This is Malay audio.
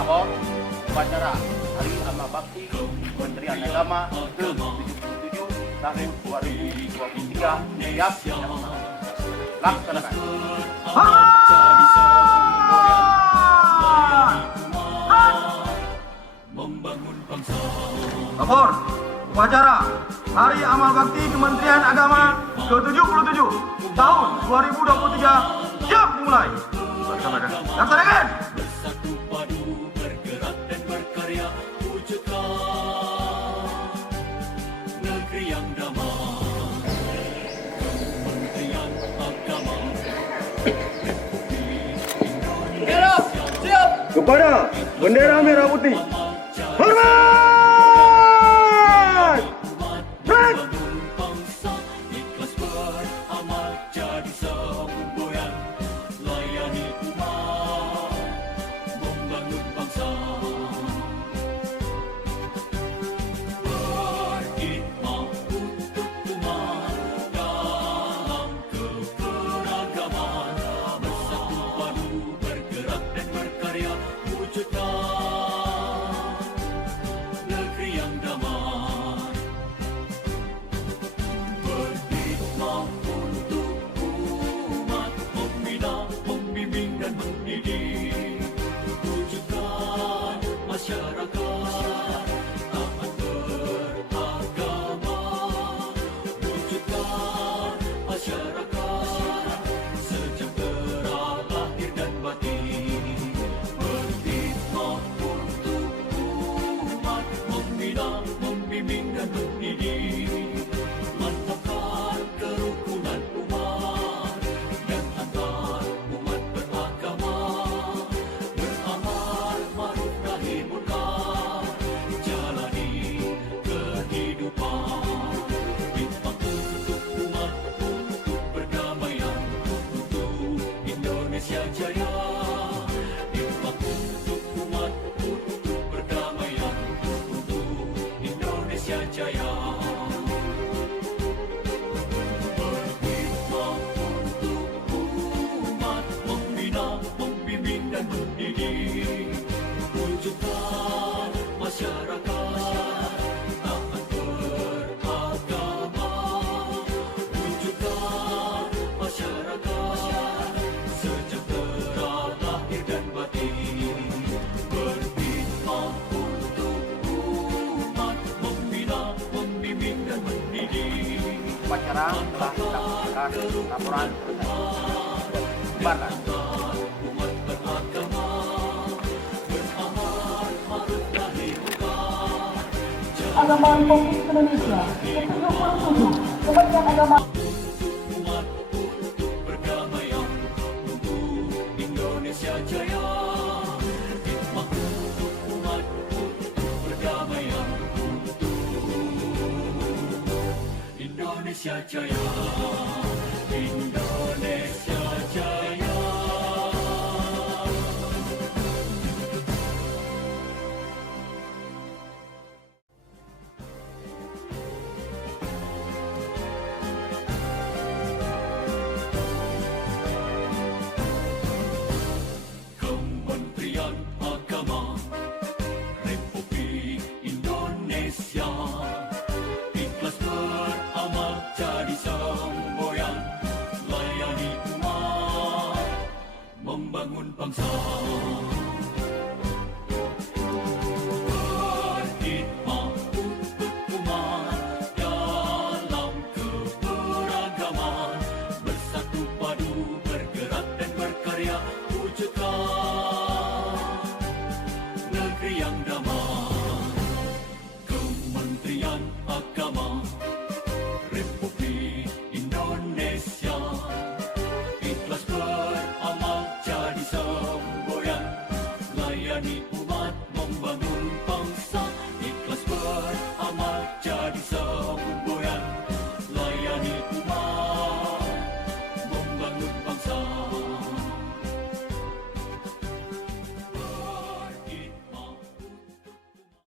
Lapor upacara Hari Amal Bakti Kementerian Agama ke-77 tahun 2023 siap laksanakan. Lapor upacara Hari Amal Bakti Kementerian Agama ke-77 tahun 2023 siap dimulai. Laksanakan. Bersatu padu bergerak dan berkarya wujudkan negeri yang damai. Kementerian Agama Siap. Kepada bendera merah putih. Hormat! Baik. bangsa ikhlas beramal jadi semboyan layani umat membangun bangsa berkhidmat untuk umat dalam keberagaman bersatu padu bergerak dan berkarya wujudkan negeri yang damai. Berkhidmat untuk umat, membina, membimbing dan mendidik, wujudkan masyarakat taat beragama, wujudkan masyarakat sejahtera lahir dan batin. Berkhidmat untuk umat, membina, membimbing dan mendidik, mantapkan kerukunan umat dan antar umat beragama, beramal ma'ruf nahi munkar, jalani kehidupan, khidmat untuk umat, untuk perdamaian, untuk Indonesia Jaya. Khidmat untuk umat, untuk perdamaian, untuk Indonesia Jaya. Berkhidmat untuk umat, membina, membimbing dan mendidik, wujudkan masyarakat taat beragama, wujudkan masyarakat sejahtera lahir dan batin. Berkhidmat untuk umat, membina, membimbing dan mendidik, Upacara telah dilaksanakan. Laporan sebarkan. umat beragama, beramal ma'ruf nahi munkar, Agama Republik Indonesia ke-77 Kementerian Agama umat, untuk perdamaian, untuk Indonesia Jaya. Khidmat untuk umat, untuk perdamaian, untuk Indonesia Jaya.